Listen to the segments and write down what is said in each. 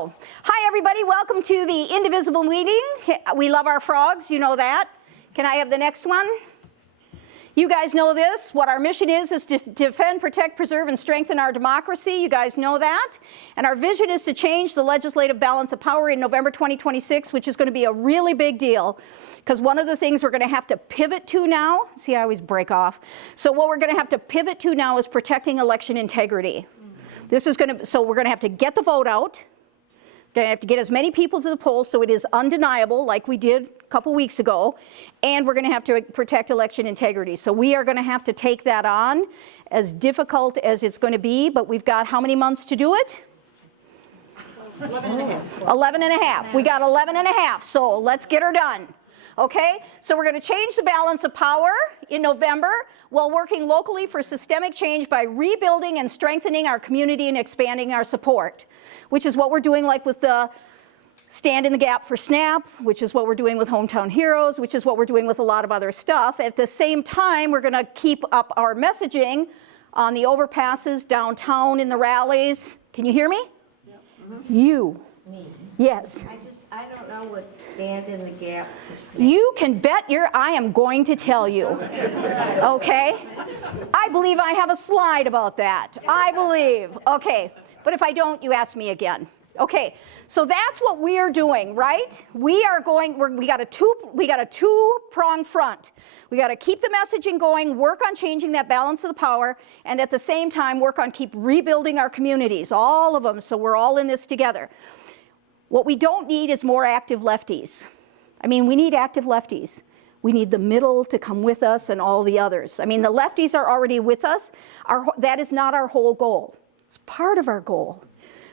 Hi everybody, welcome to the Indivisible meeting. We love our frogs, you know that. Can I have the next one? You guys know this. What our mission is to defend, protect, preserve, and strengthen our democracy. You guys know that. And our vision is to change the legislative balance of power in November 2026, which is going to be a really big deal. Because one of the things we're going to have to pivot to now, see I always break off. So what we're going to have to pivot to now is protecting election integrity. So we're going to have to get the vote out. Going to have to get as many people to the polls so it is undeniable, like we did a couple weeks ago, and we're going to have to protect election integrity. So we are going to have to take that on, as difficult as it's going to be, but we've got how many months to do it? 11 and a half. 11 and a half. We got 11 and a half, so let's get her done. Okay, so we're going to change the balance of power in November while working locally for systemic change by rebuilding and strengthening our community and expanding our support, which is what we're doing like with the Stand in the Gap for SNAP, which is what we're doing with Hometown Heroes, which is what we're doing with a lot of other stuff. At the same time, we're going to keep up our messaging on the overpasses, downtown, in the rallies. Can you hear me? Yep. Mm-hmm. You. Me. Yes. I don't know what Stand in the Gap for SNAP. You can bet I am going to tell you, okay? I believe I have a slide about that. I believe. Okay, but if I don't, you ask me again. Okay, so that's what we are doing, right? We got a two-pronged front. We got to keep the messaging going, work on changing that balance of the power, and at the same time work on keep rebuilding our communities, all of them, so we're all in this together. What we don't need is more active lefties. I mean, we need active lefties. We need the middle to come with us and all the others. I mean, the lefties are already with us. That is not our whole goal. It's part of our goal.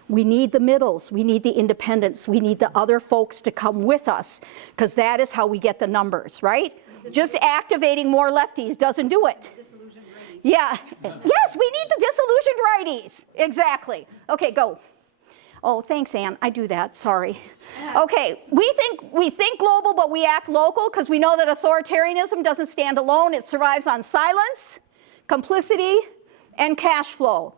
We need the middles. We need the independents. We need the other folks to come with us, because that is how we get the numbers, right? Just activating more lefties doesn't do it. Disillusioned righties. Yeah. Yes, we need the disillusioned righties. Exactly. Okay, go. Oh, thanks, Ann. I do that. Sorry. Okay, we think global, but we act local, because we know that authoritarianism doesn't stand alone. It survives on silence, complicity, and cash flow.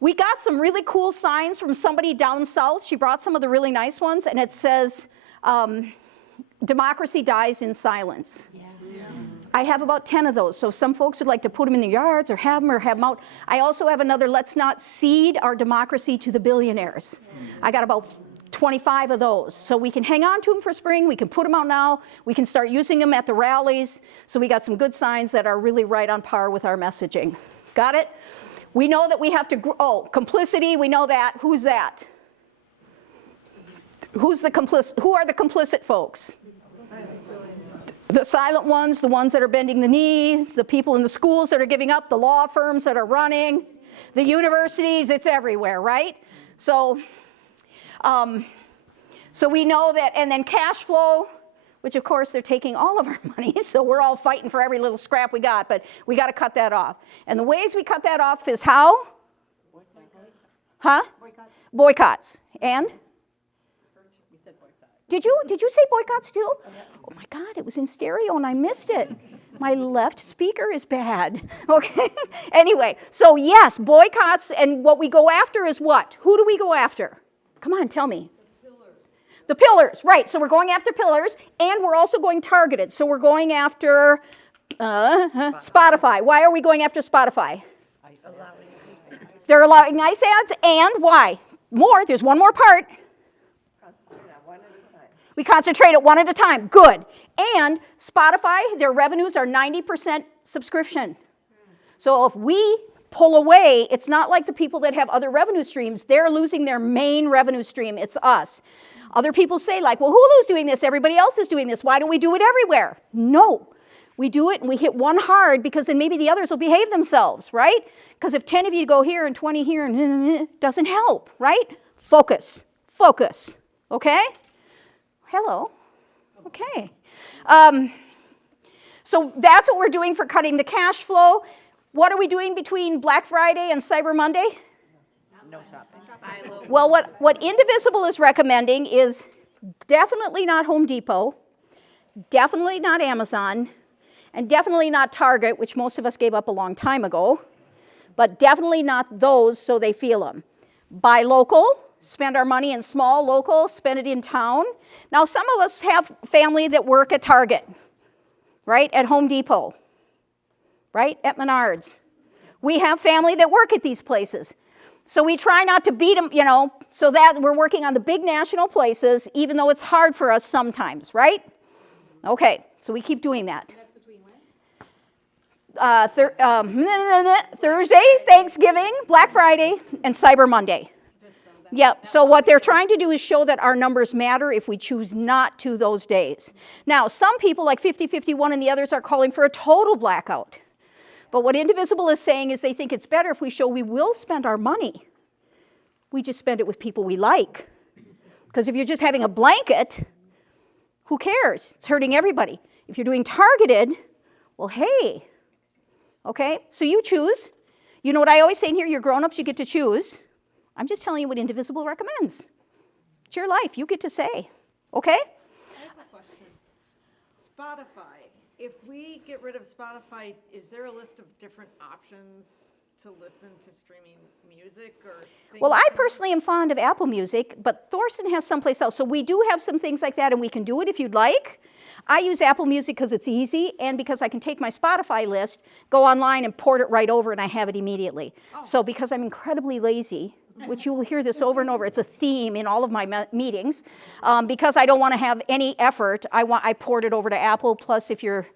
We got some really cool signs from somebody down south. She brought some of the really nice ones, and it says, democracy dies in silence. Yeah. I have about 10 of those, so some folks would like to put them in their yards or have them out. I also have another, let's not cede our democracy to the billionaires. I got about 25 of those, so we can hang on to them for spring, we can put them out now, we can start using them at the rallies, so we got some good signs that are really right on par with our messaging. Got it? We know that we have to, complicity, we know that. Who's that? Who are the complicit folks? The silent ones, the ones that are bending the knee, the people in the schools that are giving up, the law firms that are running, the universities, it's everywhere, right? So we know that, and then cash flow, which of course they're taking all of our money, so we're all fighting for every little scrap we got, but we got to cut that off. And the ways we cut that off is how? Boycotts. Huh? Boycotts. Boycotts. And? You said boycott. Did you say boycotts too? Oh my God, it was in stereo and I missed it. My left speaker is bad. Okay, anyway, so yes, boycotts, and what we go after is what? Who do we go after? Come on, tell me. The pillars, right, so we're going after pillars, and we're also going targeted. So we're going after Spotify. Why are we going after Spotify? They're allowing ICE ads, and why? There's one more part. We concentrate at one at a time. Good. And Spotify, their revenues are 90% subscription. So if we pull away, it's not like the people that have other revenue streams. They're losing their main revenue stream. It's us. Other people say, like, well, Hulu's doing this. Everybody else is doing this. Why don't we do it everywhere? No. We do it and we hit one hard, because then maybe the others will behave themselves, right? Because if 10 of you go here and 20 here, and it doesn't help, right? Focus. Focus. Okay? Hello. Okay. So that's what we're doing for cutting the cash flow. What are we doing between Black Friday and Cyber Monday? No shopping. Well, what Indivisible is recommending is definitely not Home Depot, definitely not Amazon, and definitely not Target, which most of us gave up a long time ago, but definitely not those so they feel them. Buy local, spend our money in small, local, spend it in town. Now, some of us have family that work at Target, right? At Home Depot, right? At Menards. We have family that work at these places. So we try not to beat them, so that we're working on the big national places, even though it's hard for us sometimes, right? Okay, so we keep doing that. That's between when? Thursday, Thanksgiving, Black Friday, and Cyber Monday. Yep, so what they're trying to do is show that our numbers matter if we choose not to those days. Now, some people like 5051 and the others are calling for a total blackout. But what Indivisible is saying is they think it's better if we show we will spend our money. We just spend it with people we like. Because if you're just having a blanket, who cares? It's hurting everybody. If you're doing targeted, well, hey, okay? So you choose. You know what I always say in here? You're grown-ups, you get to choose. I'm just telling you what Indivisible recommends. It's your life. You get to say. Okay? I have a question. Spotify. If we get rid of Spotify, is there a list of different options to listen to streaming music or things? Well, I personally am fond of Apple Music, but Thorsten has someplace else. So we do have some things like that, and we can do it if you'd like. I use Apple Music because it's easy and because I can take my Spotify list, go online and port it right over, and I have it immediately. Oh. So because I'm incredibly lazy, which you will hear this over and over, it's a theme in all of my meetings, because I don't want to have any effort, I port it over to Apple, plus if you're,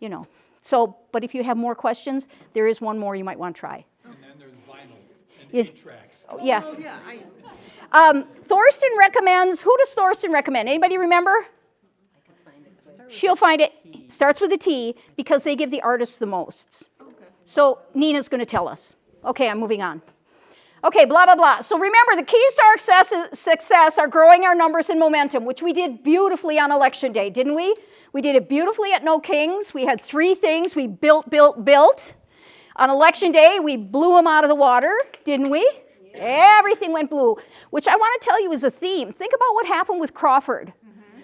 but if you have more questions, there is one more you might want to try. And then there's vinyl and 8 tracks. Yeah. Oh, yeah. Thorsten recommends, who does Thorsten recommend? Anybody remember? She'll find it. Starts with a T because they give the artists the most. Okay. So Nina's going to tell us. Okay, I'm moving on. Okay, blah, blah, blah. So remember, the keys to our success are growing our numbers and momentum, which we did beautifully on Election Day, didn't we? We did it beautifully at No Kings. We had 3 things we built. On Election Day, we blew them out of the water, didn't we? Yeah. Everything went blue, which I want to tell you is a theme. Think about what happened with Crawford.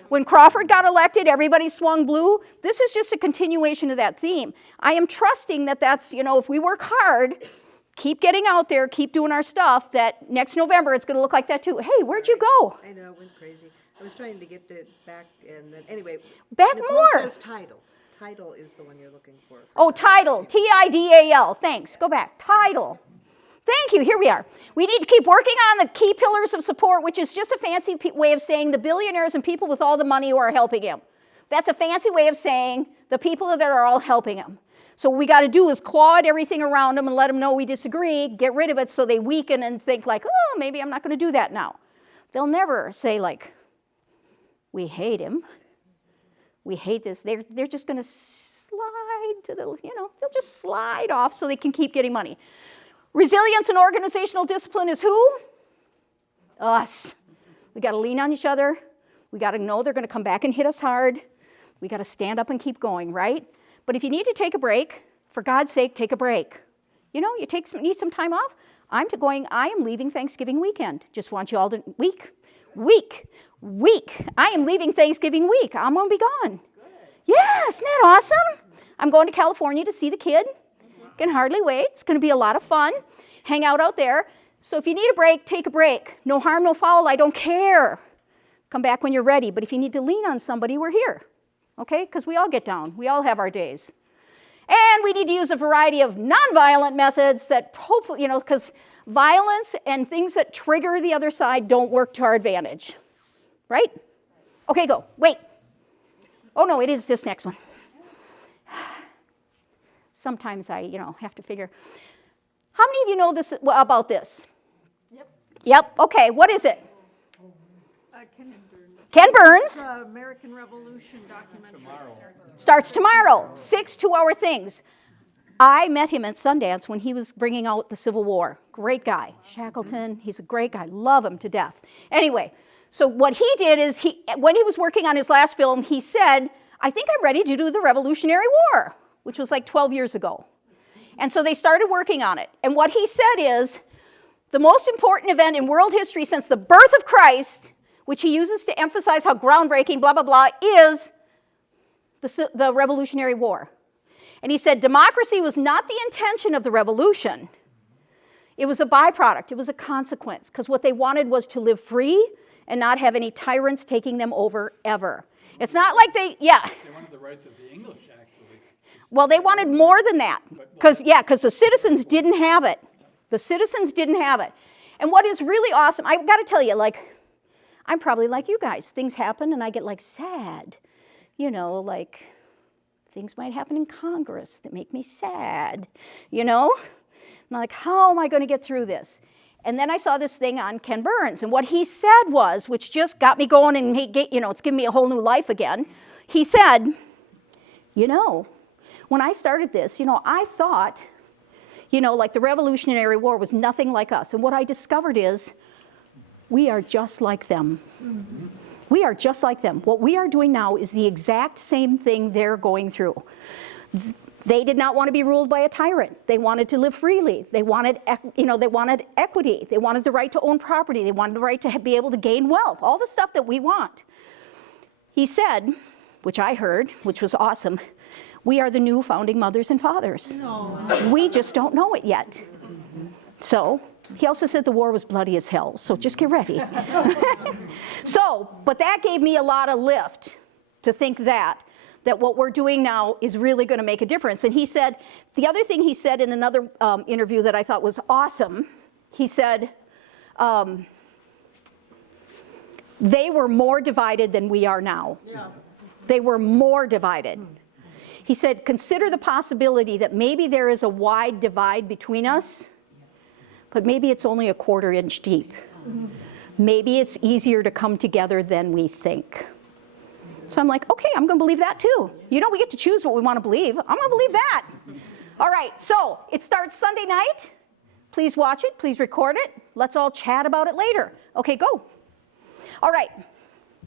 When Crawford got elected, everybody swung blue. This is just a continuation of that theme. I am trusting that that's, if we work hard, keep getting out there, keep doing our stuff, that next November it's going to look like that too. Hey, where'd you go? I know, it went crazy. I was trying to get it back, and then, anyway. Back Nicole more. says title. Title is the one you're looking for. Oh, title, T-I-D-A-L. Thanks, go back. Title. Thank you, here we are. We need to keep working on the key pillars of support, which is just a fancy way of saying the billionaires and people with all the money who are helping him. That's a fancy way of saying the people that are all helping him. So what we got to do is claw at everything around them and let them know we disagree, get rid of it so they weaken and think like, oh, maybe I'm not going to do that now. They'll never say like, we hate him. We hate this. They're just going to slide to the, they'll just slide off so they can keep getting money. Resilience and organizational discipline is who? Us. We got to lean on each other. We got to know they're going to come back and hit us hard. We got to stand up and keep going, right? But if you need to take a break, for God's sake, take a break. You need some time off. I am leaving Thanksgiving weekend. Just want you all to, week. I am leaving Thanksgiving week. I'm going to be gone. Good. Yeah, isn't that awesome? I'm going to California to see the kid. Can hardly wait. It's going to be a lot of fun. Hang out there. So if you need a break, take a break. No harm, no foul. I don't care. Come back when you're ready. But if you need to lean on somebody, we're here. Okay? Because we all get down. We all have our days. And we need to use a variety of nonviolent methods that hopefully, because violence and things that trigger the other side don't work to our advantage. Right? Okay, go. Wait. Oh, no, it is this next one. Sometimes I, have to figure. How many of you know this about this? Yep. Okay, what is it? Ken Burns. American Revolution documentary. Starts tomorrow. 6 2-hour things. I met him at Sundance when he was bringing out the Civil War. Great guy. Shackleton, he's a great guy. Love him to death. Anyway, so what he did is, when he was working on his last film, he said, I think I'm ready to do the Revolutionary War, which was like 12 years ago. And so they started working on it. And what he said is, the most important event in world history since the birth of Christ, which he uses to emphasize how groundbreaking, blah, blah, blah, is the Revolutionary War. And he said, democracy was not the intention of the revolution. It was a byproduct. It was a consequence, because what they wanted was to live free and not have any tyrants taking them over ever. It's not like they wanted the rights of the English, actually. well, they wanted more than that, because the citizens didn't have it. The citizens didn't have it. And what is really awesome, I've got to tell you, like, I'm probably like you guys. Things happen and I get like sad. You know, like things might happen in Congress that make me sad, you know? I'm like, how am I going to get through this? And then I saw this thing on Ken Burns, and what he said was, which just got me going, and it's given me a whole new life again. He said, when I started this, I thought, like the Revolutionary War was nothing like us. And what I discovered is, we are just like them. Mm-hmm. We are just like them. What we are doing now is the exact same thing they're going through. They did not want to be ruled by a tyrant. They wanted to live freely. They wanted, they wanted equity. They wanted the right to own property. They wanted the right to be able to gain wealth. All the stuff that we want. He said, which I heard, which was awesome, we are the new founding mothers and fathers. No. We just don't know it yet. So, he also said the war was bloody as hell, so just get ready. But that gave me a lot of lift to think that what we're doing now is really going to make a difference. And he said, the other thing he said in another interview that I thought was awesome, he said, they were more divided than we are now. Yeah. They were more divided. He said, consider the possibility that maybe there is a wide divide between us, but maybe it's only a 1/4 inch deep. Maybe it's easier to come together than we think. So I'm like, okay, I'm going to believe that too. We get to choose what we want to believe. I'm going to believe that. All right, so it starts Sunday night. Please watch it. Please record it. Let's all chat about it later. Okay, go. All right.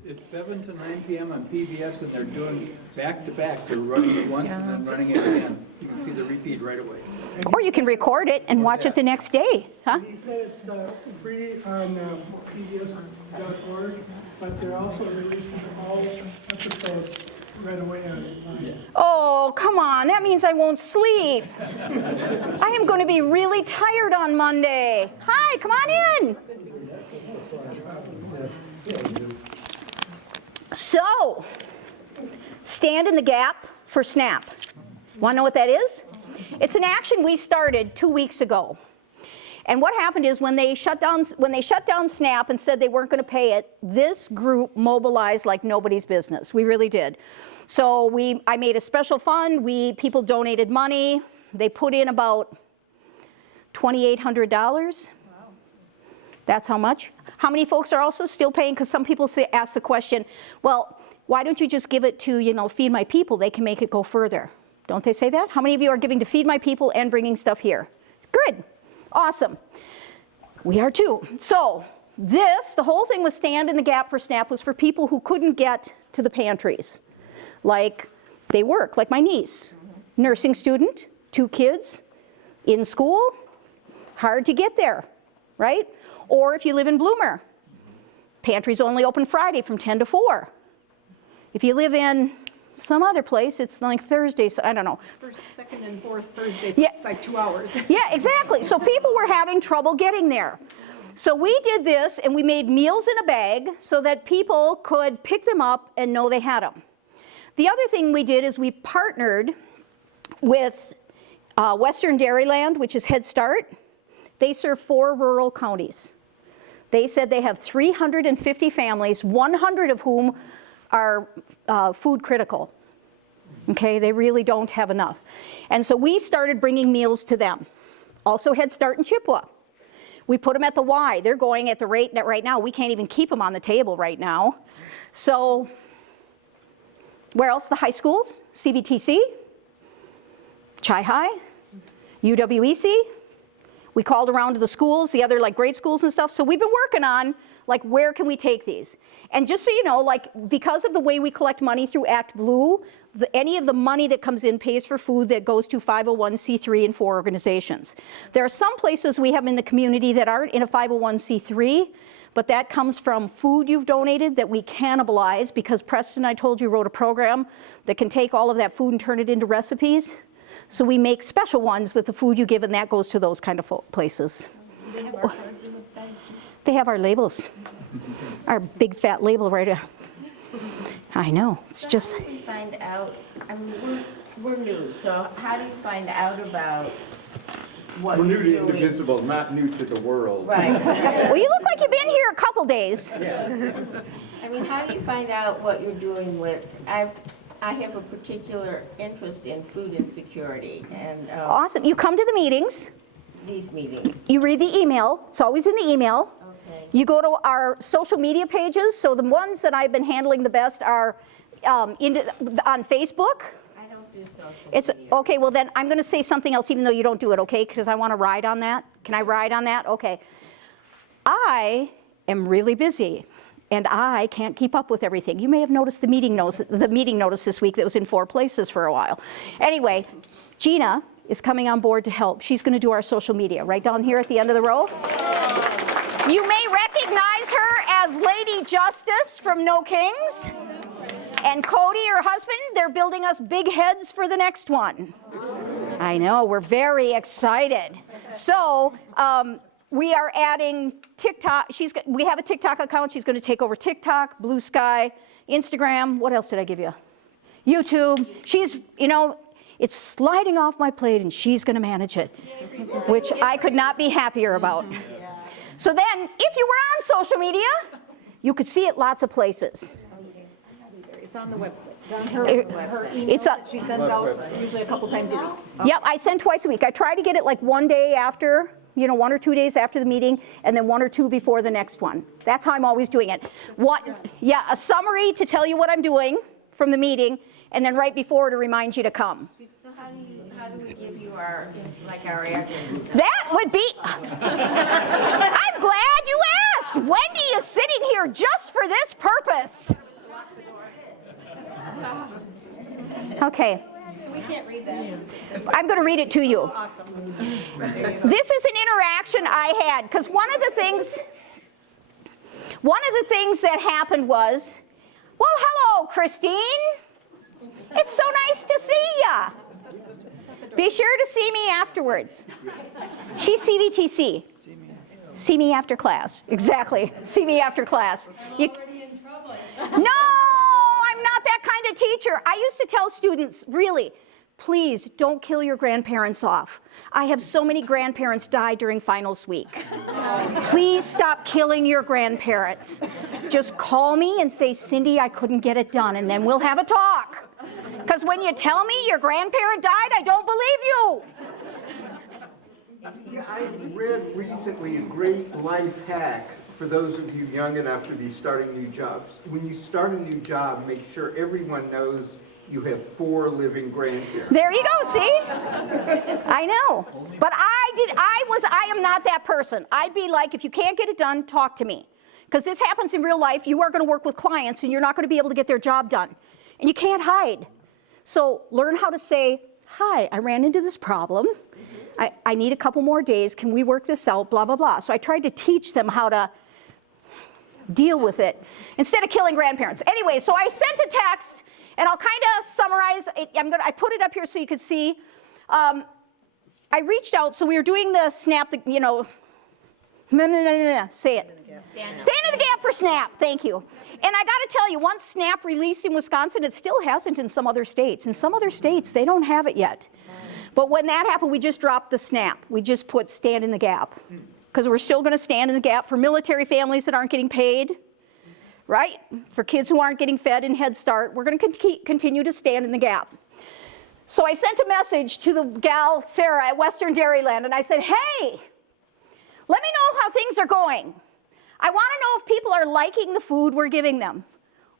It's 7 to 9 p.m. on PBS, and they're doing back-to-back. They're running it once and then running it again. You can see the repeat right away. Or you can record it and watch it the next day. Huh? He said it's free on pbs.org, but they're also releasing all episodes right away online. Oh, come on. That means I won't sleep. I am going to be really tired on Monday. Hi, come on in. So, stand in the gap for SNAP. Want to know what that is? It's an action we started 2 weeks ago. And what happened is when they shut down SNAP and said they weren't going to pay it, this group mobilized like nobody's business. We really did. So I made a special fund. People donated money. They put in about $2,800. Wow. That's how much. How many folks are also still paying? Because some people ask the question, well, why don't you just give it to, Feed My People? They can make it go further. Don't they say that? How many of you are giving to Feed My People and bringing stuff here? Good. Awesome. We are too. So the whole thing was Stand in the Gap for SNAP was for people who couldn't get to the pantries. Like they work, like my niece. Nursing student, 2 kids, in school, hard to get there, right? Or if you live in Bloomer, pantries only open Friday from 10 to 4. If you live in some other place, it's like Thursday, so I don't know. First, second, and fourth Thursday, yeah. like 2 hours. Yeah, exactly. So people were having trouble getting there. So we did this, and we made meals in a bag so that people could pick them up and know they had them. The other thing we did is we partnered with Western Dairyland, which is Head Start. They serve 4 rural counties. They said they have 350 families, 100 of whom are food critical. Okay, they really don't have enough. And so we started bringing meals to them. Also Head Start in Chippewa. We put them at the Y. They're going at the rate that right now, we can't even keep them on the table right now. So where else? The high schools, CVTC, Chi High, UWEC. We called around to the schools, the other like grade schools and stuff. So we've been working on like where can we take these? And just so you know, like because of the way we collect money through Act Blue, any of the money that comes in pays for food that goes to 501c3 and 4 organizations. There are some places we have in the community that aren't in a 501c3, but that comes from food you've donated that we cannibalize because Preston, I told you, wrote a program that can take all of that food and turn it into recipes. So we make special ones with the food you give, and that goes to those kind of places. They have our cards in the bags too. They have our labels, our big fat label right. I know, it's just, How do we find out, I mean, we're new, so how do you find out about what We're new you're to doing? Indivisible, not new to the world. Right. well, you look like you've been here a couple days. I mean, how do you find out what you're doing with, I have a particular interest in food insecurity and Awesome, you come to the meetings, these meetings. you read the email, it's always in the email. Okay. You go to our social media pages, so the ones that I've been handling the best are on Facebook. I don't do social It's, media. okay, well then, I'm gonna say something else even though you don't do it, okay? Because I wanna ride on that. Can I ride on that? Okay. I am really busy, and I can't keep up with everything. You may have noticed the meeting notice this week that was in 4 places for a while. Anyway, Gina is coming on board to help. She's gonna do our social media, right down here at the end of the row. You may recognize her as Lady Justice from No Kings. And Cody, her husband, they're building us big heads for the next one. I know, we're very excited. So we are adding TikTok. We have a TikTok account. She's going to take over TikTok, Blue Sky, Instagram. What else did I give you? YouTube. She's, it's sliding off my plate, and she's going to manage it, which I could not be happier about. So then, if you were on social media, you could see it lots of places. It's on the website. Her Emails that she sends out usually a couple times a week. Yep, I send twice a week. I try to get it like one day after, 1 or 2 days after the meeting, and then 1 or 2 before the next one. That's how I'm always doing it. A summary to tell you what I'm doing from the meeting, and then right before to remind you to come. So how do we give you our address? That would be, I'm glad you asked. Wendy is sitting here just for this purpose. Okay. We can't read that. I'm going to read it to you. Awesome. This is an interaction I had, because one of the things that happened was, well, hello, Christine. It's so nice to see ya. Be sure to see me afterwards. She's CVTC. See me after class. Exactly. See me after class. No, I'm not that kind of teacher. I used to tell students, really, please don't kill your grandparents off. I have so many grandparents die during finals week. Please stop killing your grandparents. Just call me and say, Cindy, I couldn't get it done, and then we'll have a talk. Because when you tell me your grandparent died, I don't believe you. Yeah, I read recently a great life hack for those of you young enough to be starting new jobs. When you start a new job, make sure everyone knows you have 4 living grandparents. There you go, see? I know. But I am not that person. I'd be like, if you can't get it done, talk to me. Because this happens in real life. You are going to work with clients, and you're not going to be able to get their job done. And you can't hide. So learn how to say, hi, I ran into this problem. I need a couple more days. Can we work this out? Blah, blah, blah. So I tried to teach them how to deal with it instead of killing grandparents. Anyway, so I sent a text, and I'll kind of summarize. I put it up here so you could see. I reached out, so we were doing the SNAP, say it. Stand in the gap for SNAP, thank you. And I got to tell you, once SNAP released in Wisconsin, it still hasn't in some other states. In some other states, they don't have it yet. But when that happened, we just dropped the SNAP. We just put stand in the gap. Because we're still going to stand in the gap for military families that aren't getting paid, right? For kids who aren't getting fed in Head Start, we're going to continue to stand in the gap. So I sent a message to the gal, Sarah, at Western Dairyland, and I said, hey, let me know how things are going. I want to know if people are liking the food we're giving them,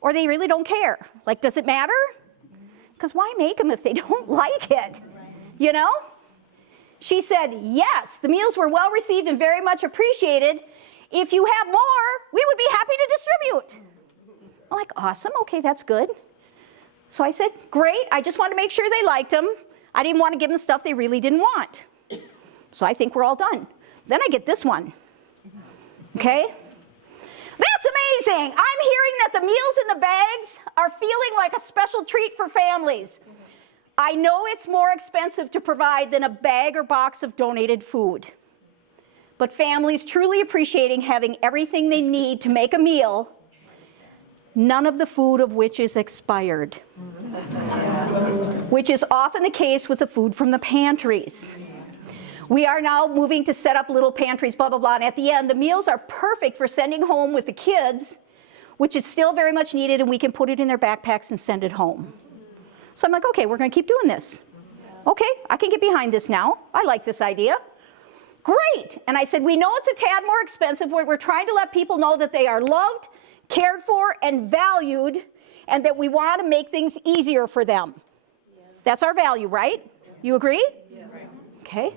or they really don't care. Like, does it matter? Because why make them if they don't like it? You know? She said, yes, the meals were well received and very much appreciated. If you have more, we would be happy to distribute. I'm like, awesome, okay, that's good. So I said, great, I just wanted to make sure they liked them. I didn't want to give them stuff they really didn't want. So I think we're all done. Then I get this one, okay? That's amazing. I'm hearing that the meals in the bags are feeling like a special treat for families. I know it's more expensive to provide than a bag or box of donated food. but families truly appreciating having everything they need to make a meal, none of the food of which is expired, which is often the case with the food from the pantries. We are now moving to set up little pantries, blah, blah, blah, and at the end, the meals are perfect for sending home with the kids, which is still very much needed, and we can put it in their backpacks and send it home. So I'm like, okay, we're gonna keep doing this. Okay, I can get behind this now. I like this idea. Great, and I said, we know it's a tad more expensive, but we're trying to let people know that they are loved, cared for, and valued, and that we want to make things easier for them. That's our value, right? You agree? Yeah. Okay.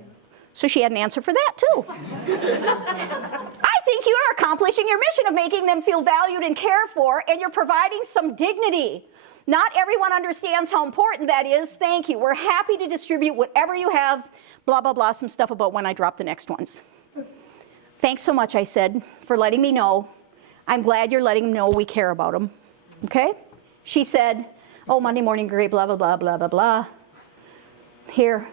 So she had an answer for that too. I think you are accomplishing your mission of making them feel valued and cared for, and you're providing some dignity. Not everyone understands how important that is. Thank you. We're happy to distribute whatever you have, blah, blah, blah, some stuff about when I drop the next ones. Thanks so much, I said, for letting me know. I'm glad you're letting them know we care about them. Okay? She said, oh, Monday morning, great, blah, blah, blah, blah, blah, blah. Here.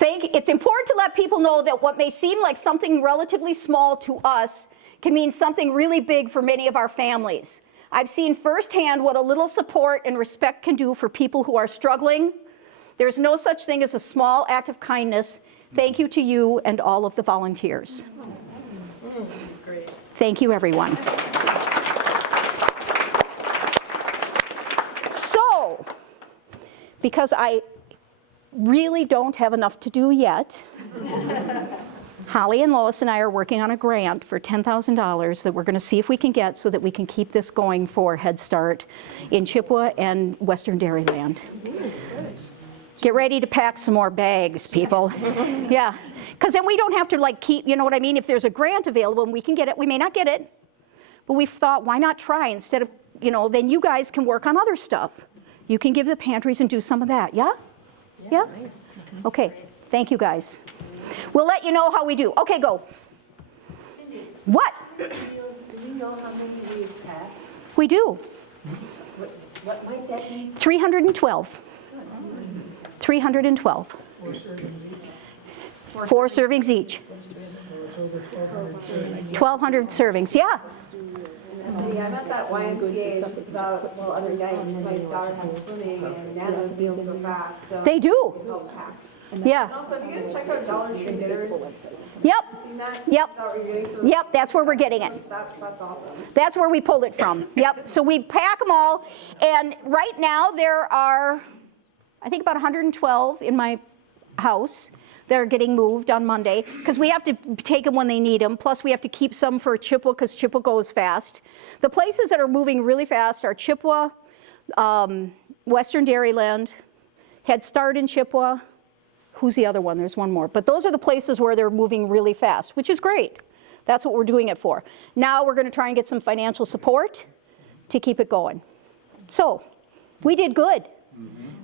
It's important to let people know that what may seem like something relatively small to us can mean something really big for many of our families. I've seen firsthand what a little support and respect can do for people who are struggling. There's no such thing as a small act of kindness. Thank you to you and all of the volunteers. Great. Thank you, everyone. So, because I really don't have enough to do yet, Holly and Lois and I are working on a grant for $10,000 that we're going to see if we can get so that we can keep this going for Head Start in Chippewa and Western Dairyland. Get ready to pack some more bags, people. Yeah, because then we don't have to like keep, you know what I mean? If there's a grant available and we can get it, we may not get it, but we've thought, why not try instead of, you know, then you guys can work on other stuff. You can give the pantries and do some of that, yeah? Yeah? Okay, thank you guys. We'll let you know how we do. Okay, go. Cindy, What? do you know how many we've had? We do. What might that be? 312. 312. 4 servings each. 1,200 servings, yeah. Cindy, I'm at that YMCA just about, well, other nights, my daughter has swimming and Nana's meals are fast, so. They do. Oh, pass. Yeah. Also, if you guys check out Dollar Tree dinners, Yep. seen that? Yep. That we're getting some- Yep, that's where we're getting it. That's awesome. That's where we pulled it from. Yep. So we pack them all, and right now there are, I think, about 112 in my house that are getting moved on Monday, because we have to take them when they need them. Plus, we have to keep some for Chippewa, because Chippewa goes fast. The places that are moving really fast are Chippewa, Western Dairyland, Head Start in Chippewa. Who's the other one? There's one more. But those are the places where they're moving really fast, which is great. That's what we're doing it for. Now we're going to try and get some financial support to keep it going. So, we did good.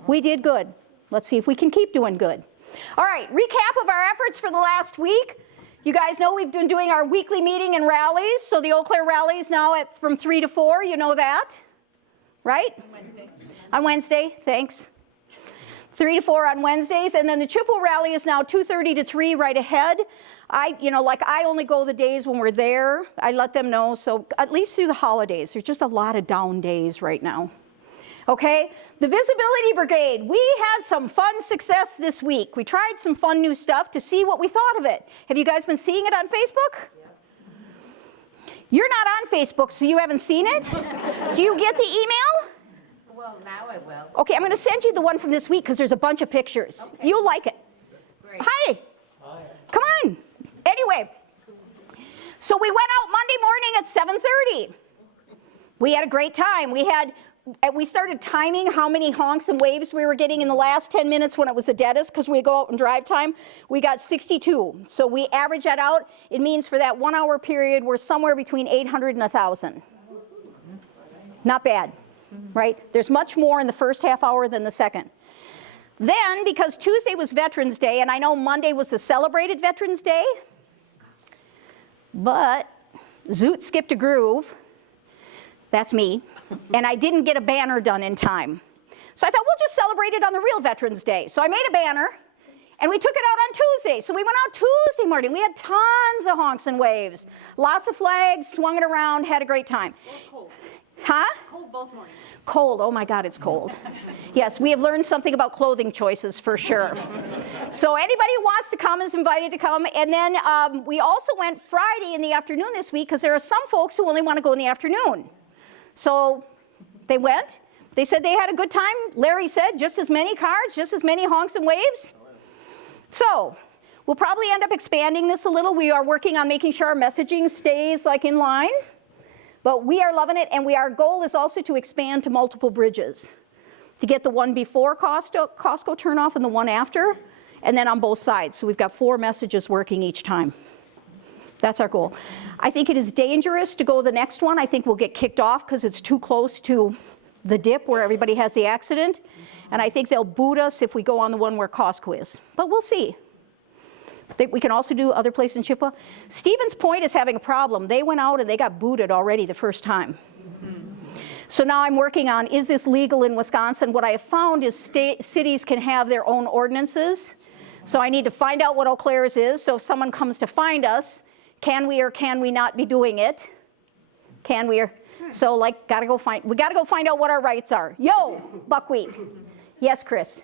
We did good. Let's see if we can keep doing good. All right, recap of our efforts for the last week. You guys know we've been doing our weekly meeting and rallies. So the Eau Claire rally is now from 3 to 4. You know that, right? Wednesday. On Wednesday, thanks. 3 to 4 on Wednesdays, and then the Chippewa rally is now 2:30 to 3 right ahead. I only go the days when we're there. I let them know, so at least through the holidays. There's just a lot of down days right now. Okay, the Visibility Brigade. We had some fun success this week. We tried some fun new stuff to see what we thought of it. Have you guys been seeing it on Facebook? Yes. You're not on Facebook, so you haven't seen it? Do you get the email? Well, now I will. Okay, I'm going to send you the one from this week because there's a bunch of pictures. Okay. You'll like it. Great. Hi. Hi. Come on. Anyway, so we went out Monday morning at 7:30. We had a great time. We started timing how many honks and waves we were getting in the last 10 minutes when it was the deadest, because we go out and drive time. We got 62. So we average that out. It means for that 1 hour period, we're somewhere between 800 and 1,000. Not bad. Right? There's much more in the first half hour than the second. Then, because Tuesday was Veterans Day, and I know Monday was the celebrated Veterans Day, but Zoot skipped a groove. That's me. And I didn't get a banner done in time. So I thought, we'll just celebrate it on the real Veterans Day. So I made a banner, And we took it out on Tuesday. So we went out Tuesday morning. We had tons of honks and waves. Lots of flags, swung it around, had a great time. Cold. Huh? Cold both mornings. Cold, oh my God, it's cold. Yes, we have learned something about clothing choices for sure. So anybody who wants to come is invited to come. And then we also went Friday in the afternoon this week because there are some folks who only want to go in the afternoon. So they went. They said they had a good time. Larry said just as many cars, just as many honks and waves. So we'll probably end up expanding this a little. We are working on making sure our messaging stays like in line. But we are loving it, and our goal is also to expand to multiple bridges, to get the one before Costco turnoff and the one after, and then on both sides. So we've got 4 messages working each time. That's our goal. I think it is dangerous to go the next one. I think we'll get kicked off because it's too close to the dip where everybody has the accident. And I think they'll boot us if we go on the one where Costco is. But we'll see. We can also do other places in Chippewa. Stevens Point is having a problem. They went out and they got booted already the first time. So now I'm working on, is this legal in Wisconsin? What I have found is cities can have their own ordinances. So I need to find out what Eau Claire's is. So if someone comes to find us, can we or can we not be doing it? Can we or, so like, we gotta go find out what our rights are. Yo, buckwheat. Yes, Chris.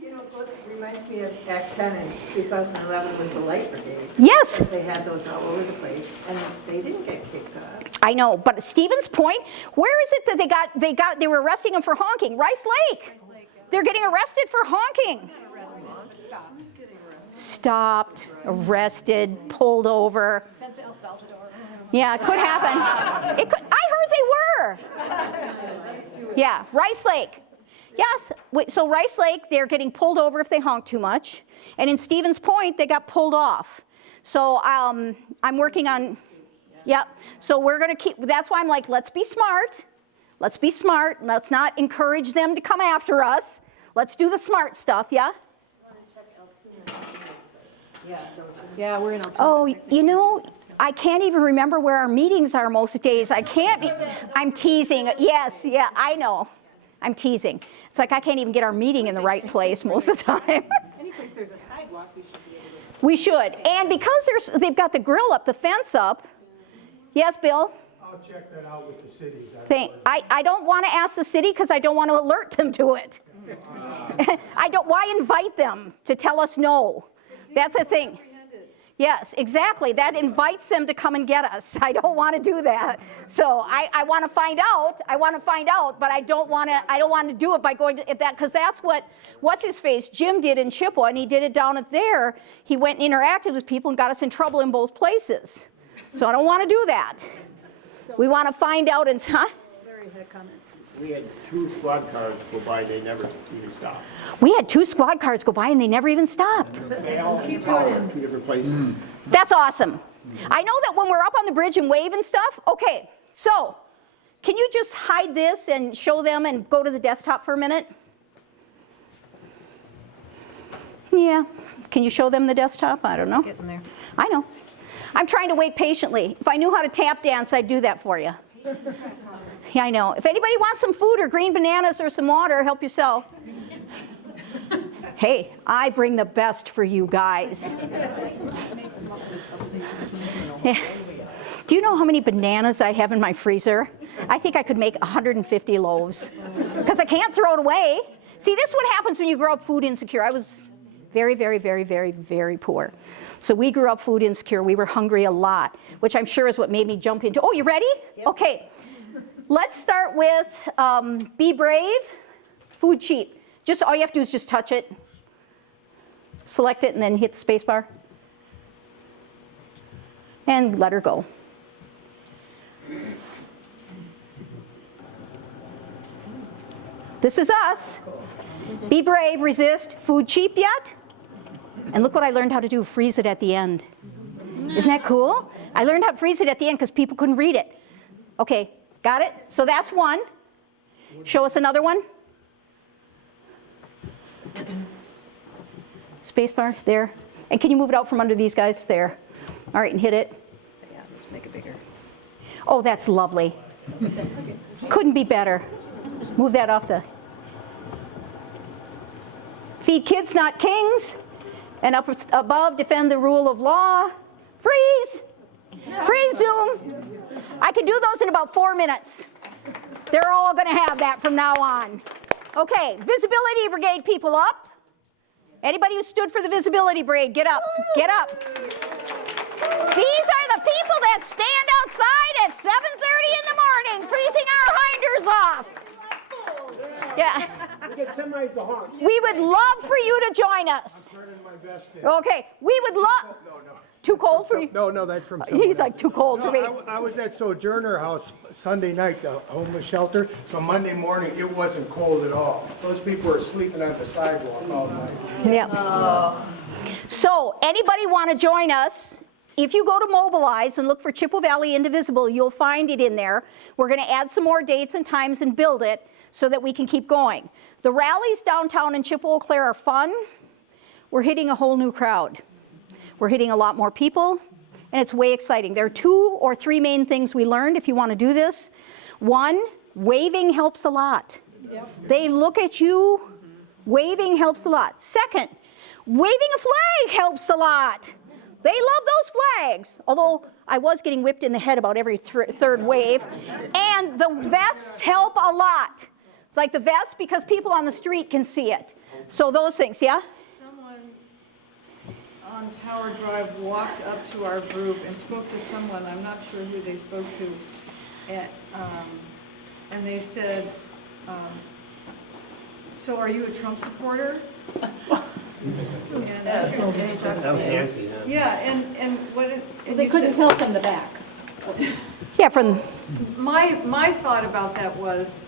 You know, it reminds me of Act 10 in 2011 with the Light Brigade. Yes. They had those all over the place, and they didn't get kicked off. I know, but Stevens Point, where is it that they were arresting them for honking? Rice Lake. They're getting arrested for honking. Stopped, arrested, pulled over. Sent to El Salvador. Yeah, it could happen. I heard they were. Yeah, Rice Lake. Yes, so Rice Lake, they're getting pulled over if they honk too much. And in Stevens Point, they got pulled off. So I'm working on, yeah. So we're gonna keep, that's why I'm like, let's be smart. Let's be smart. Let's not encourage them to come after us. Let's do the smart stuff, yeah? Yeah, we're in Altoona. Oh, you know, I can't even remember where our meetings are most days. I can't, I'm teasing. Yes, yeah, I know. I'm teasing. It's like I can't even get our meeting in the right place most of the time. Any place there's a sidewalk, we should be able to. We should. And because they've got the grill up, the fence up. Yes, Bill? I'll check that out with the cities. I don't want to ask the city because I don't want to alert them to it. Why invite them to tell us no? That's a thing. Yes, exactly. That invites them to come and get us. I don't want to do that. So I want to find out. But I don't want to do it by going to that, because that's what's his face Jim did in Chippewa, and he did it down at there. He went and interacted with people and got us in trouble in both places. So I don't want to do that. We want to find out and Larry had a comment. We had 2 squad cars go by, they never even stopped. We had 2 squad cars go by and they never even stopped. They all in power, 2 different places. That's awesome. I know that when we're up on the bridge and wave and stuff, okay, so can you just hide this and show them and go to the desktop for a minute? Yeah, can you show them the desktop? I don't know. Getting there. I know. I'm trying to wait patiently. If I knew how to tap dance, I'd do that for you. Yeah, I know. If anybody wants some food or green bananas or some water, help yourself. Hey, I bring the best for you guys. Yeah. Do you know how many bananas I have in my freezer? I think I could make 150 loaves because I can't throw it away. See, this is what happens when you grow up food insecure. I was very, very, very, very, very poor. So we grew up food insecure. We were hungry a lot, which I'm sure is what made me jump into. Oh, you ready? Yep. Okay. Let's start with be brave, food cheap. Just all you have to do is just touch it, select it, and then hit the space bar. And let her go. This is us. Be brave, resist, food cheap yet? And look what I learned how to do, freeze it at the end. Isn't that cool? I learned how to freeze it at the end because people couldn't read it. Okay, got it? So that's one. Show us another one. Spacebar, there. And can you move it out from under these guys? There. All right, and hit it. Yeah, let's make it bigger. Oh, that's lovely. Couldn't be better. Move that off the... Feed kids, not kings. And up above, defend the rule of law. Freeze! Freeze, Zoom. I can do those in about 4 minutes. They're all going to have that from now on. Okay, visibility brigade people up. Anybody who stood for the visibility brigade, get up, get up. These are the people that stand outside at 7:30 in the morning, freezing our hinders off. Yeah. We get semis to honk. We would love for you to join us. Okay, we would love. Too cold for you? No, that's from someone He's like, too cold for me. I was at Sojourner House Sunday night, the homeless shelter, so Monday morning, it wasn't cold at all. Those people were sleeping on the sidewalk all night. Yeah. So, anybody want to join us? If you go to Mobilize and look for Chippewa Valley Indivisible, you'll find it in there. We're going to add some more dates and times and build it so that we can keep going. The rallies downtown in Chippewa Eau Claire are fun. We're hitting a whole new crowd. We're hitting a lot more people, and it's way exciting. There are 2 or 3 main things we learned if you want to do this. 1, waving helps a lot. Yep. They look at you, waving helps a lot. 2nd, waving a flag helps a lot. They love those flags, although I was getting whipped in the head about every 3rd wave. And the vests help a lot. Like the vest, because people on the street can see it. So those things, yeah? On Tower Drive walked up to our group and spoke to someone, I'm not sure who they spoke to, and they said, so are you a Trump supporter? Yeah, and what it, and They you couldn't said- tell from the back. Yeah, from My thought about that was,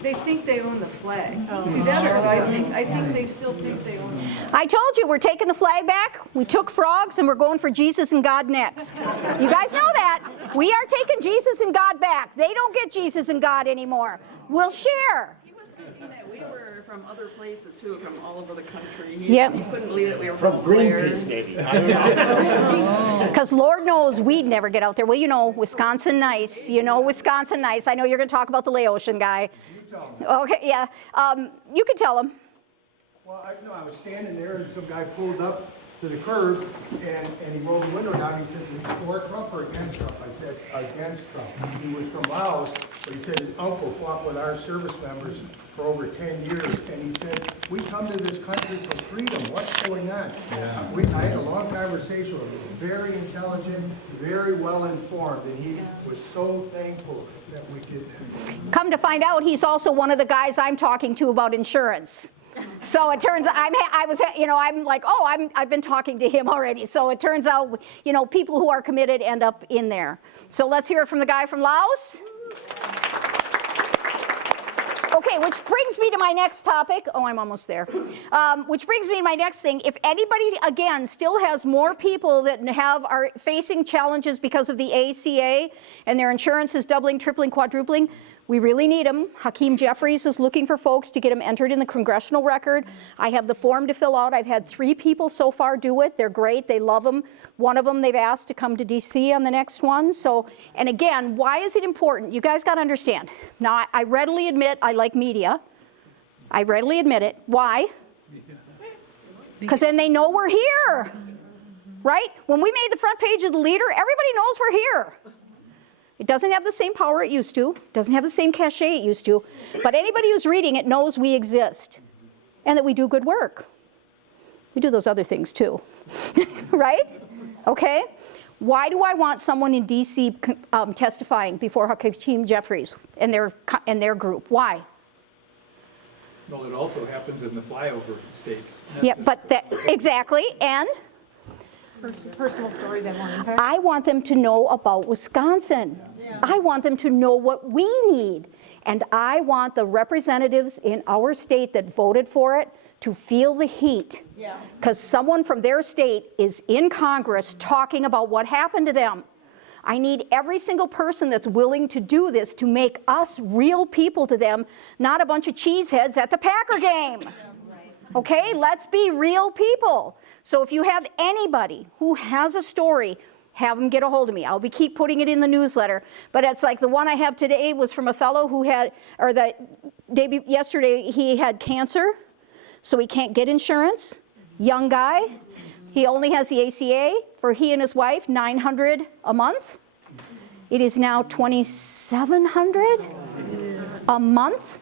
they think they own the flag. See, that's what I think. I think they still think they own the flag. I told you, we're taking the flag back. We took frogs, and we're going for Jesus and God next. You guys know that. We are taking Jesus and God back. They don't get Jesus and God anymore. We'll share. He was thinking that we were from other places too, from all over the country. Yep. He couldn't believe that we were From Eau Claire. Greenpeace, maybe. I don't know. Because Lord knows we'd never get out there. Well, you know, Wisconsin nice. You know, Wisconsin nice. I know you're going to talk about the Laotian guy. Okay, yeah. You can tell him. Well, I was standing there and some guy pulled up to the curb and he rolled the window down. He says, is it for Trump or against Trump? I said, against Trump. He was from Laos, but he said his uncle fought with our service members for over 10 years. And he said, we come to this country for freedom. What's going on? Yeah. I had a long conversation with him. He was very intelligent, very well informed, and he was so thankful that we did that. Come to find out, he's also one of the guys I'm talking to about insurance. So it turns out I'm like, I've been talking to him already. So it turns out, people who are committed end up in there. So let's hear it from the guy from Laos. Okay, which brings me to my next topic. Oh, I'm almost there. Which brings me to my next thing. If anybody, again, still has more people that are facing challenges because of the ACA and their insurance is doubling, tripling, quadrupling, we really need them. Hakeem Jeffries is looking for folks to get them entered in the congressional record. I have the form to fill out. I've had 3 people so far do it. They're great. They love them. One of them they've asked to come to DC on the next one. So, and again, why is it important? You guys got to understand. Now, I readily admit I like media. I readily admit it. Why? Because then they know we're here, right? When we made the front page of the Leader, everybody knows we're here. It doesn't have the same power it used to, doesn't have the same cachet it used to, but anybody who's reading it knows we exist and that we do good work. We do those other things too, right? Okay? Why do I want someone in DC testifying before Hakeem Jeffries and their group? Why? Well, it also happens in the flyover states. Yeah, but exactly, and? Personal stories have more impact. I want them to know about Wisconsin. Yeah. I want them to know what we need. And I want the representatives in our state that voted for it to feel the heat. Because someone from their state is in Congress talking about what happened to them. I need every single person that's willing to do this to make us real people to them, not a bunch of cheeseheads at the Packer game. Okay, let's be real people. So if you have anybody who has a story, have them get a hold of me. I'll keep putting it in the newsletter. But it's like the one I have today was from a fellow who had, yesterday he had cancer, so he can't get insurance. Young guy. He only has the ACA. For he and his wife, $900 a month. It is now $2,700 a month,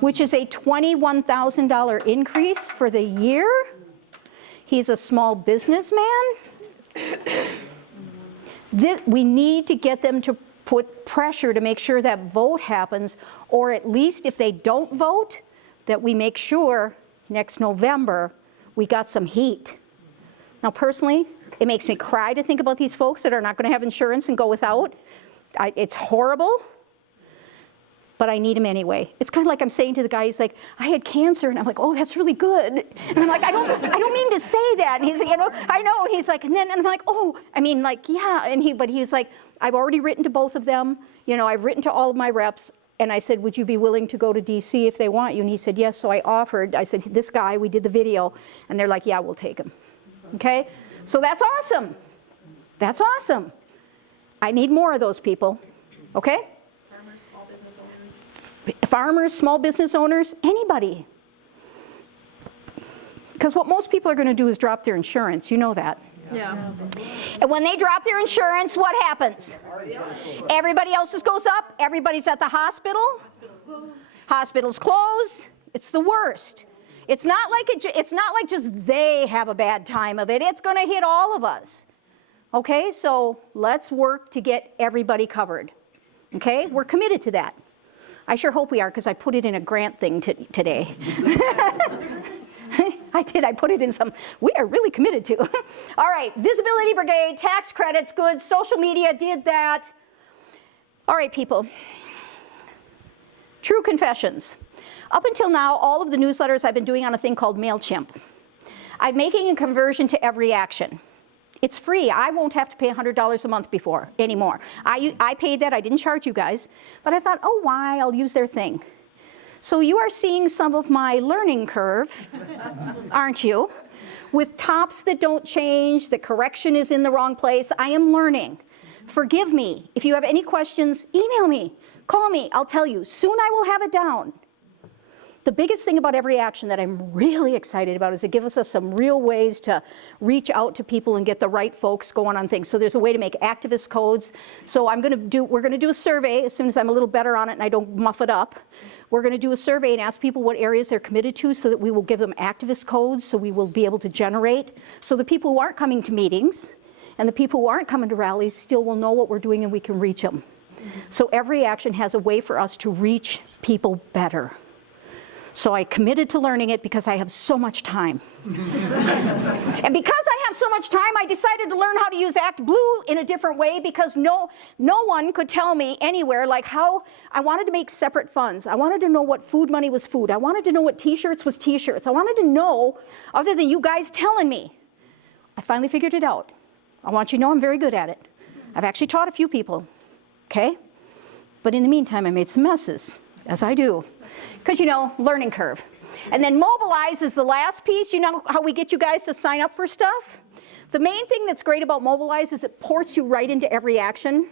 which is a $21,000 increase for the year. He's a small businessman. We need to get them to put pressure to make sure that vote happens, or at least if they don't vote, that we make sure next November we got some heat. Now personally, it makes me cry to think about these folks that are not going to have insurance and go without. It's horrible, but I need them anyway. It's kind of like I'm saying to the guy, he's like, I had cancer, and I'm like, oh, that's really good. And I'm like, I don't mean to say that. And he's like, I know. And he's like, and I'm like, oh, I mean, like, yeah. But he's like, I've already written to both of them. I've written to all of my reps. And I said, would you be willing to go to DC if they want you? And he said, yes. So I offered. I said, this guy, we did the video. And they're like, yeah, we'll take him. Okay? So that's awesome. That's awesome. I need more of those people. Okay? Farmers, small business owners. Farmers, small business owners, anybody. Because what most people are going to do is drop their insurance. You know that. Yeah. And when they drop their insurance, what happens? Everybody else's goes up. Everybody's at the hospital. Hospitals closed. Hospitals close. It's the worst. It's not like just they have a bad time of it. It's going to hit all of us. Okay, so let's work to get everybody covered. Okay, we're committed to that. I sure hope we are, because I put it in a grant thing today. I did, I put it in some, we are really committed to. All right, Visibility Brigade, tax credits, good, social media did that. All right, people. True confessions. Up until now, all of the newsletters I've been doing on a thing called MailChimp. I'm making a conversion to Every Action. It's free. I won't have to pay $100 a month anymore. I paid that. I didn't charge you guys. But I thought, oh, why? I'll use their thing. So you are seeing some of my learning curve, aren't you? With tops that don't change, the correction is in the wrong place. I am learning. Forgive me. If you have any questions, email me. Call me. I'll tell you. Soon I will have it down. The biggest thing about Every Action that I'm really excited about is it gives us some real ways to reach out to people and get the right folks going on things. So there's a way to make activist codes. So we're going to do a survey as soon as I'm a little better on it and I don't muff it up. We're going to do a survey and ask people what areas they're committed to so that we will give them activist codes so we will be able to generate. So the people who aren't coming to meetings and the people who aren't coming to rallies still will know what we're doing and we can reach them. So Every Action has a way for us to reach people better. So I committed to learning it because I have so much time. And because I have so much time, I decided to learn how to use ActBlue in a different way because no one could tell me anywhere like how I wanted to make separate funds. I wanted to know what food money was food. I wanted to know what t-shirts was t-shirts. I wanted to know, other than you guys telling me. I finally figured it out. I want you to know I'm very good at it. I've actually taught a few people, okay? But in the meantime, I made some messes, as I do. Because, learning curve. And then Mobilize is the last piece. You know how we get you guys to sign up for stuff? The main thing that's great about Mobilize is it ports you right into Every Action.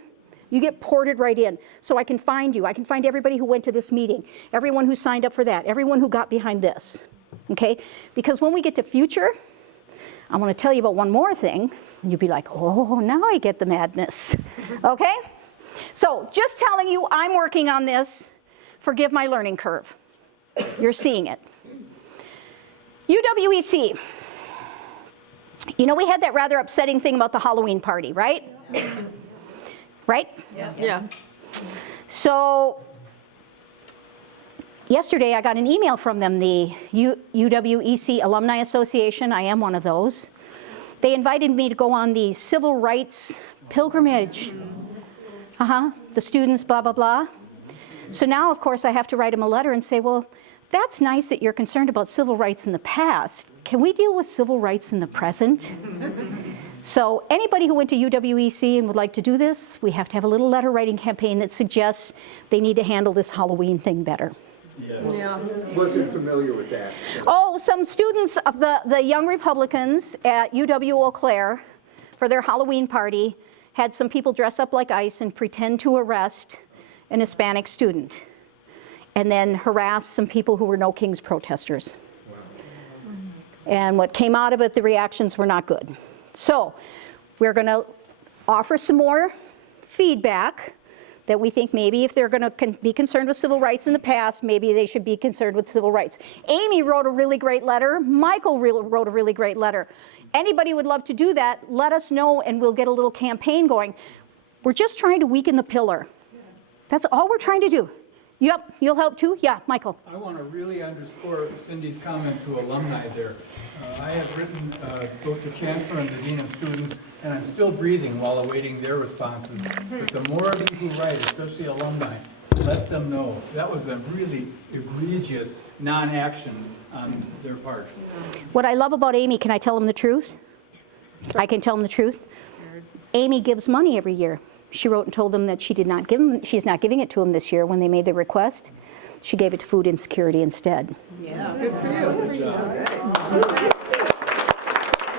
You get ported right in. So I can find you. I can find everybody who went to this meeting, everyone who signed up for that, everyone who got behind this. Okay? Because when we get to Future, I want to tell you about one more thing. And you'll be like, oh, now I get the madness. Okay? So just telling you I'm working on this. Forgive my learning curve. You're seeing it. UWEC. We had that rather upsetting thing about the Halloween party, right? Right? Yes. Yeah. So yesterday I got an email from them, the UWEC Alumni Association. I am one of those. They invited me to go on the civil rights pilgrimage. The students, blah, blah, blah. So now, of course, I have to write them a letter and say, well, that's nice that you're concerned about civil rights in the past. Can we deal with civil rights in the present? So anybody who went to UWEC and would like to do this, we have to have a little letter writing campaign that suggests they need to handle this Halloween thing better. Yes. Yeah. Wasn't familiar with that. Oh, some students of the Young Republicans at UW Eau Claire, for their Halloween party, had some people dress up like ICE and pretend to arrest an Hispanic student, and then harass some people who were No Kings protesters. And what came out of it, the reactions were not good. So we're going to offer some more feedback that we think maybe if they're going to be concerned with civil rights in the past, maybe they should be concerned with civil rights. Amy wrote a really great letter. Michael wrote a really great letter. Anybody would love to do that, let us know and we'll get a little campaign going. We're just trying to weaken the pillar. That's all we're trying to do. Yep, you'll help too? Yeah, Michael. I want to really underscore Cindy's comment to alumni there. I have written both the chancellor and the dean of students, and I'm still breathing while awaiting their responses. But the more of you who write, especially alumni, let them know. That was a really egregious non-action on their part. What I love about Amy, can I tell them the truth? I can tell them the truth. Amy gives money every year. She wrote and told them that she did not give them, she's not giving it to them this year when they made the request. She gave it to food insecurity instead. Yeah, good for you. Good job.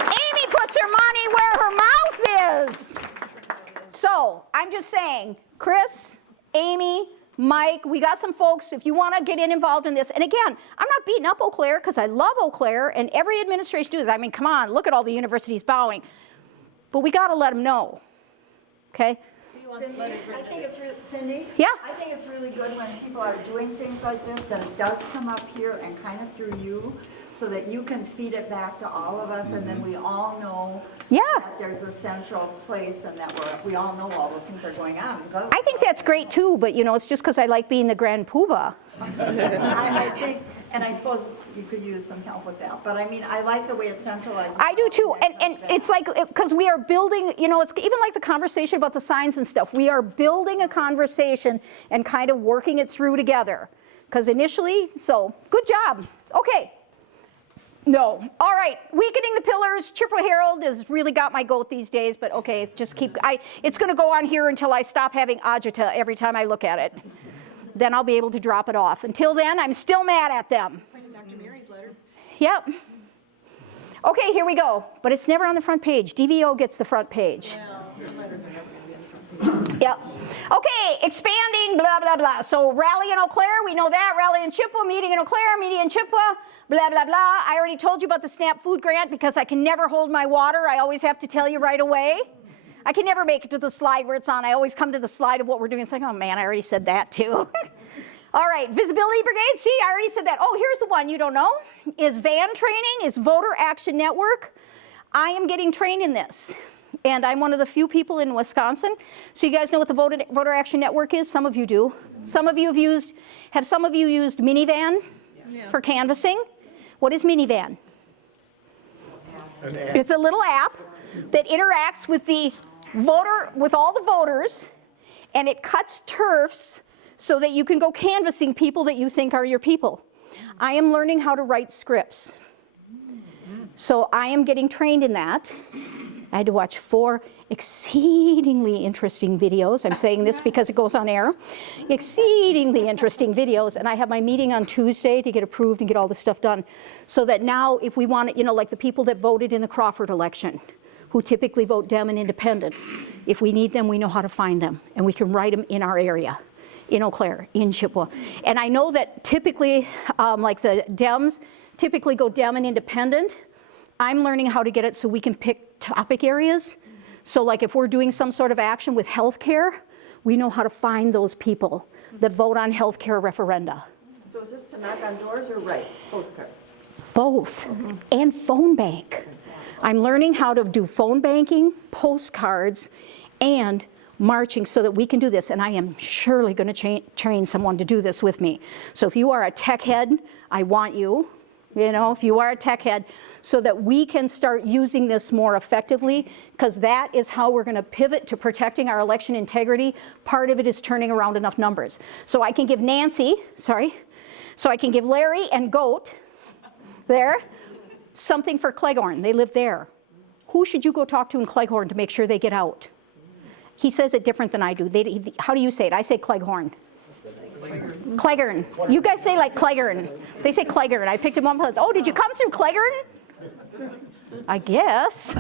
Amy puts her money where her mouth is. So I'm just saying, Chris, Amy, Mike, we got some folks, if you want to get involved in this. And again, I'm not beating up Eau Claire because I love Eau Claire and every administration does. I mean, come on, look at all the universities bowing. But we got to let them know, okay? Cindy, I think it's Cindy? Yeah. I think it's really good when people are doing things like this, that it does come up here and kind of through you, so that you can feed it back to all of us, and then we all know that there's a central place and that we all know all those things are going on. I think that's great too, but you know, it's just because I like being the grand poobah. I think, and I suppose you could use some help with that, but I mean, I like the way it's centralized. I do too, and it's like, because we are building, you know, it's even like the conversation about the signs and stuff. We are building a conversation and kind of working it through together. Because initially, so, good job. Okay. No. All right. Weakening the pillars. Chippewa Herald has really got my goat these days, but okay, just keep, it's going to go on here until I stop having agita every time I look at it. Then I'll be able to drop it off. Until then, I'm still mad at them. Dr. Mary's letter. Yep. Okay, here we go. But it's never on the front page. DVO gets the front page. Well, your letters are never going to be on the front page. Yep. Okay, expanding, blah, blah, blah. So rally in Eau Claire, we know that. Rally in Chippewa, meeting in Eau Claire, meeting in Chippewa, blah, blah, blah. I already told you about the SNAP food grant because I can never hold my water. I always have to tell you right away. I can never make it to the slide where it's on. I always come to the slide of what we're doing. It's like, oh man, I already said that too. All right, Visibility Brigade, see, I already said that. Oh, here's the one you don't know, is VAN training, is Voter Action Network. I am getting trained in this, and I'm one of the few people in Wisconsin. So you guys know what the Voter Action Network is? Some of you do. Some of you have some of you used Minivan for canvassing? What is Minivan? It's a little app that interacts with the voter, with all the voters, and it cuts turfs so that you can go canvassing people that you think are your people. I am learning how to write scripts. So I am getting trained in that. I had to watch 4 exceedingly interesting videos. I'm saying this because it goes on air. Exceedingly interesting videos. And I have my meeting on Tuesday to get approved and get all this stuff done. So that now if we want to, you know, like the people that voted in the Crawford election, who typically vote Dem and Independent, if we need them, we know how to find them. And we can write them in our area. In Eau Claire, in Chippewa. And I know that typically, like the Dems, typically go Dem and Independent. I'm learning how to get it so we can pick topic areas. So like if we're doing some sort of action with healthcare, we know how to find those people that vote on healthcare referenda. So is this to knock on doors or write postcards? Both, and phone bank. I'm learning how to do phone banking, postcards, and marching so that we can do this, and I am surely going to train someone to do this with me. So if you are a tech head, I want you, you know, if you are a tech head, so that we can start using this more effectively, because that is how we're going to pivot to protecting our election integrity. Part of it is turning around enough numbers. So I can give Nancy, so I can give Larry and Goat there something for Cleghorn. They live there. Who should you go talk to in Cleghorn to make sure they get out? He says it different than I do. How do you say it? I say Cleghorn. Cleghorn. You guys say like Cleghorn. They say Cleghorn. I picked him up. Oh, did you come through Cleghorn? I guess.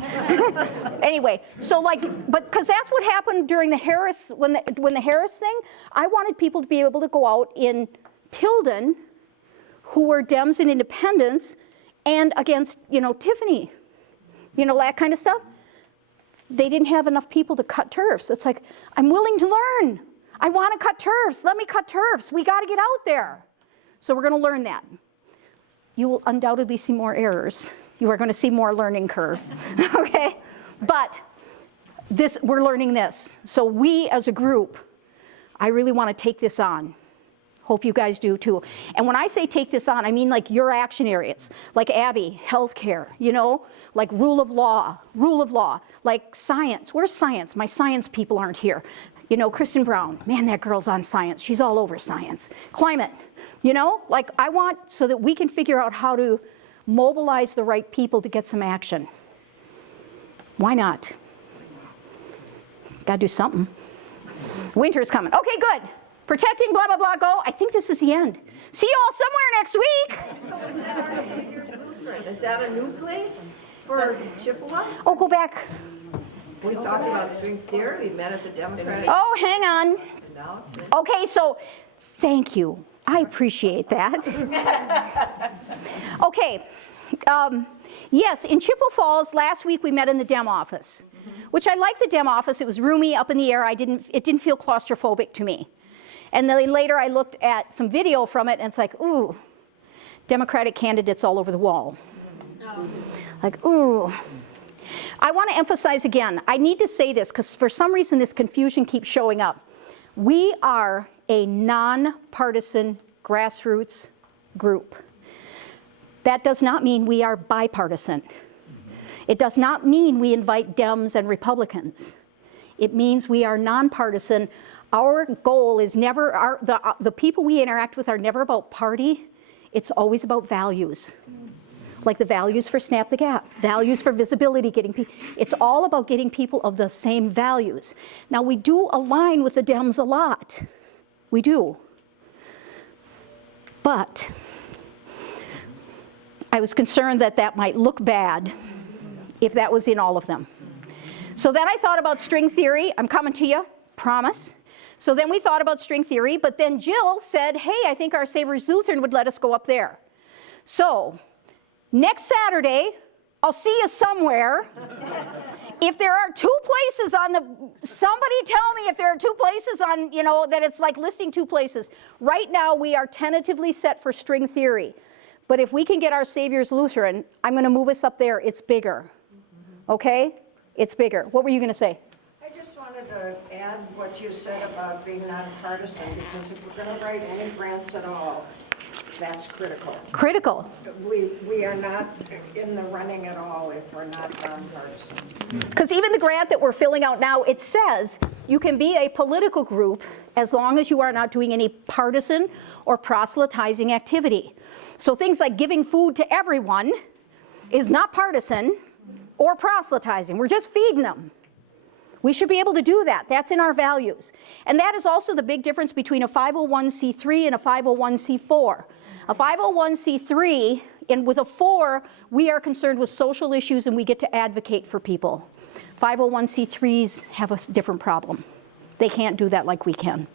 Anyway, so like, but because that's what happened during the Harris, when the Harris thing, I wanted people to be able to go out in Tilden who were Dems and Independents and against, Tiffany, that kind of stuff. They didn't have enough people to cut turfs. It's like, I'm willing to learn. I want to cut turfs. Let me cut turfs. We got to get out there. So we're going to learn that. You will undoubtedly see more errors. You are going to see more learning curve, okay? But we're learning this. So we as a group, I really want to take this on. Hope you guys do too. And when I say take this on, I mean like your action areas, like Abby, healthcare, like rule of law, like science. Where's science? My science people aren't here. Kristen Brown, man, that girl's on science. She's all over science. Climate, like I want so that we can figure out how to mobilize the right people to get some action. Why not? Gotta do something. Winter's coming. Okay, good. Protecting blah, blah, blah, go. I think this is the end. See you all somewhere next week. So is that our Savior's Lutheran? Is that a new place for Chippewa? Oh, go back. We talked about string theory, we met at the Democratic. Oh, hang on. Okay, so thank you. I appreciate that. Okay. Yes, in Chippewa Falls, last week we met in the Dem office, which I liked the Dem office. It was roomy, up in the air. It didn't feel claustrophobic to me. And then later I looked at some video from it, and it's like, ooh, Democratic candidates all over the wall. Like, ooh. I want to emphasize again, I need to say this because for some reason this confusion keeps showing up. We are a nonpartisan grassroots group. That does not mean we are bipartisan. It does not mean we invite Dems and Republicans. It means we are nonpartisan. Our goal is never, the people we interact with are never about party. It's always about values. Like the values for Snap the Gap, values for visibility, it's all about getting people of the same values. Now we do align with the Dems a lot. We do. But I was concerned that that might look bad if that was in all of them. So then I thought about string theory. I'm coming to you, promise. So then we thought about string theory, but then Jill said, hey, I think our Savior's Lutheran would let us go up there. So next Saturday, I'll see you somewhere. If there are two places on somebody tell me if there are two places on, that it's like listing two places. Right now we are tentatively set for string theory. But if we can get our Savior's Lutheran, I'm going to move us up there. It's bigger. Okay? It's bigger. What were you going to say? I just wanted to add what you said about being nonpartisan, because if we're going to write any grants at all, that's critical. Critical. We are not in the running at all if we're not nonpartisan. Because even the grant that we're filling out now, it says you can be a political group as long as you are not doing any partisan or proselytizing activity. So things like giving food to everyone is not partisan or proselytizing. We're just feeding them. We should be able to do that. That's in our values. And that is also the big difference between a 501c3 and a 501c4. A 501c3, and with a 4, we are concerned with social issues and we get to advocate for people. 501c3s have a different problem. They can't do that like we can.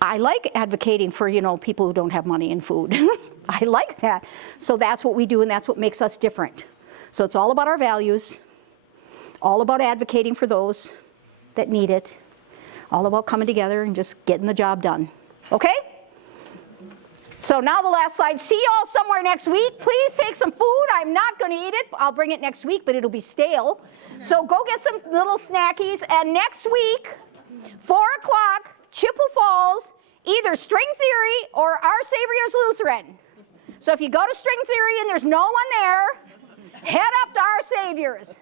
I like advocating for, people who don't have money and food. I like that. So that's what we do, and that's what makes us different. So it's all about our values, all about advocating for those that need it, all about coming together and just getting the job done. Okay? So now the last slide. See you all somewhere next week. Please take some food. I'm not going to eat it. I'll bring it next week, but it'll be stale. So go get some little snackies. And next week, 4 o'clock, Chippewa Falls, either string theory or our Savior's Lutheran. So if you go to string theory and there's no one there, head up to our Savior's.